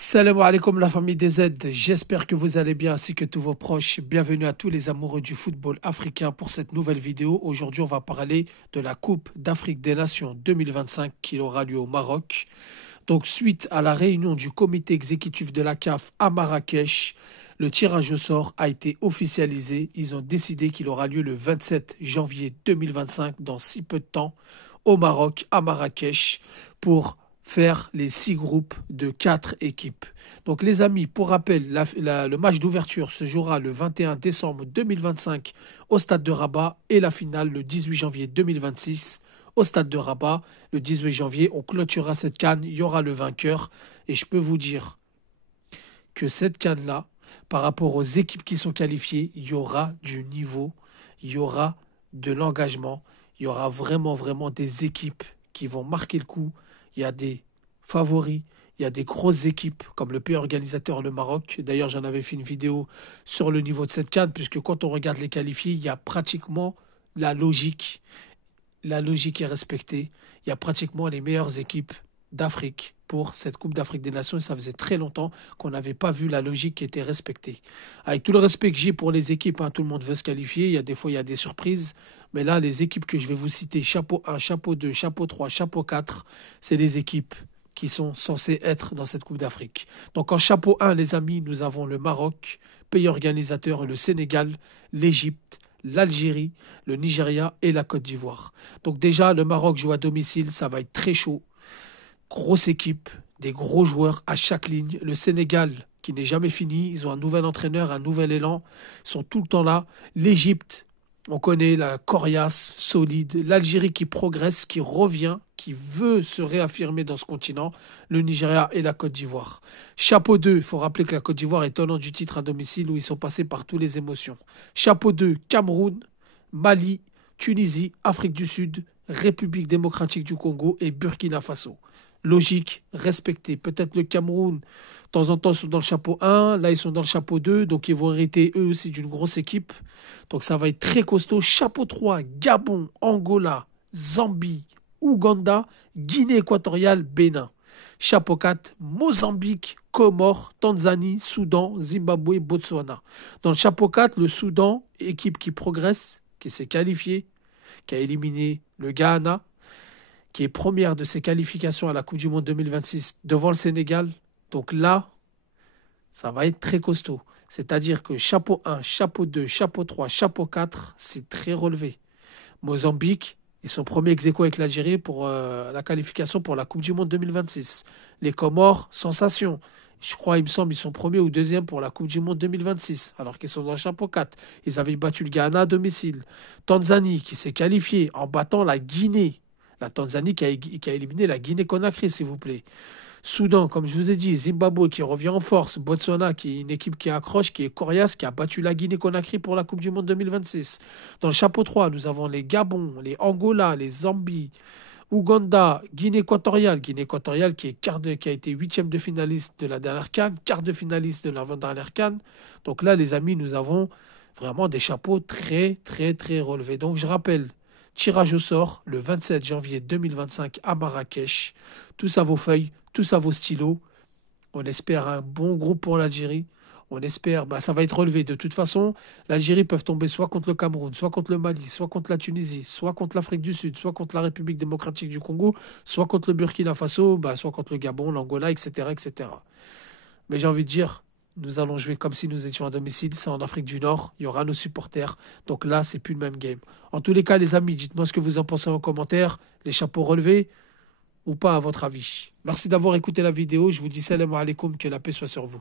Salam alaikum la famille des Z, j'espère que vous allez bien ainsi que tous vos proches. Bienvenue à tous les amoureux du football africain pour cette nouvelle vidéo. Aujourd'hui on va parler de la Coupe d'Afrique des Nations 2025 qui aura lieu au Maroc. Donc suite à la réunion du comité exécutif de la CAF à Marrakech, le tirage au sort a été officialisé. Ils ont décidé qu'il aura lieu le 27 janvier 2025 dans si peu de temps au Maroc, à Marrakech, pour faire les 6 groupes de 4 équipes. Donc les amis, pour rappel, le match d'ouverture se jouera le 21 décembre 2025 au stade de Rabat et la finale le 18 janvier 2026 au stade de Rabat. Le 18 janvier, on clôturera cette CAN, il y aura le vainqueur. Et je peux vous dire que cette CAN-là, par rapport aux équipes qui sont qualifiées, il y aura du niveau, il y aura de l'engagement, il y aura vraiment des équipes qui vont marquer le coup. Il y a des favoris, il y a des grosses équipes comme le pays organisateur, le Maroc. D'ailleurs, j'en avais fait une vidéo sur le niveau de cette CAN, puisque quand on regarde les qualifiés, il y a pratiquement la logique. La logique est respectée. Il y a pratiquement les meilleures équipes d'Afrique pour cette Coupe d'Afrique des Nations. Et ça faisait très longtemps qu'on n'avait pas vu la logique qui était respectée. Avec tout le respect que j'ai pour les équipes, tout le monde veut se qualifier. Il y a des fois, il y a des surprises. Mais là, les équipes que je vais vous citer, chapeau 1, chapeau 2, chapeau 3, chapeau 4, c'est les équipes qui sont censées être dans cette Coupe d'Afrique. Donc en chapeau 1, les amis, nous avons le Maroc, pays organisateur, le Sénégal, l'Égypte, l'Algérie, le Nigeria et la Côte d'Ivoire. Donc déjà, le Maroc joue à domicile, ça va être très chaud. Grosse équipe, des gros joueurs à chaque ligne. Le Sénégal, qui n'est jamais fini, ils ont un nouvel entraîneur, un nouvel élan, ils sont tout le temps là. L'Égypte, on connaît la coriace, solide. L'Algérie qui progresse, qui revient, qui veut se réaffirmer dans ce continent. Le Nigeria et la Côte d'Ivoire. Chapeau 2, il faut rappeler que la Côte d'Ivoire est tenant du titre à domicile où ils sont passés par toutes les émotions. Chapeau 2, Cameroun, Mali, Tunisie, Afrique du Sud, République démocratique du Congo et Burkina Faso. Logique, respecté. Peut-être le Cameroun, de temps en temps, sont dans le chapeau 1. Là, ils sont dans le chapeau 2. Donc, ils vont hériter, eux aussi, d'une grosse équipe. Donc, ça va être très costaud. Chapeau 3, Gabon, Angola, Zambie, Ouganda, Guinée équatoriale, Bénin. Chapeau 4, Mozambique, Comores, Tanzanie, Soudan, Zimbabwe, Botswana. Dans le chapeau 4, le Soudan, équipe qui progresse, qui s'est qualifiée, qui a éliminé le Ghana, qui est première de ses qualifications à la Coupe du Monde 2026 devant le Sénégal. Donc là, ça va être très costaud. C'est-à-dire que chapeau 1, chapeau 2, chapeau 3, chapeau 4, c'est très relevé. Mozambique, ils sont premiers ex-aequo avec l'Algérie pour la qualification pour la Coupe du Monde 2026. Les Comores, sensation. Je crois, il me semble, ils sont premiers ou deuxièmes pour la Coupe du Monde 2026, alors qu'ils sont dans le chapeau 4. Ils avaient battu le Ghana à domicile. Tanzanie, qui s'est qualifiée en battant la Guinée. La Tanzanie qui a éliminé la Guinée-Conakry, s'il vous plaît. Soudan, comme je vous ai dit, Zimbabwe qui revient en force. Botswana qui est une équipe qui accroche, qui est coriace, qui a battu la Guinée-Conakry pour la Coupe du Monde 2026. Dans le chapeau 3, nous avons les Gabon, les Angola, les Zambie, Ouganda, Guinée équatoriale. Guinée équatoriale qui a été huitième de finaliste de la dernière CAN, quart de finaliste de l'avant-dernière CAN. Donc là, les amis, nous avons vraiment des chapeaux très relevés. Donc je rappelle, tirage au sort le 27 janvier 2025 à Marrakech. Tous à vos feuilles, tous à vos stylos. On espère un bon groupe pour l'Algérie. On espère, ça va être relevé. De toute façon, l'Algérie peut tomber soit contre le Cameroun, soit contre le Mali, soit contre la Tunisie, soit contre l'Afrique du Sud, soit contre la République démocratique du Congo, soit contre le Burkina Faso, soit contre le Gabon, l'Angola, etc. Mais j'ai envie de dire, nous allons jouer comme si nous étions à domicile. C'est en Afrique du Nord. Il y aura nos supporters. Donc là, c'est plus le même game. En tous les cas, les amis, dites-moi ce que vous en pensez en commentaire. Les chapeaux relevés ou pas à votre avis. Merci d'avoir écouté la vidéo. Je vous dis salam alaikum, que la paix soit sur vous.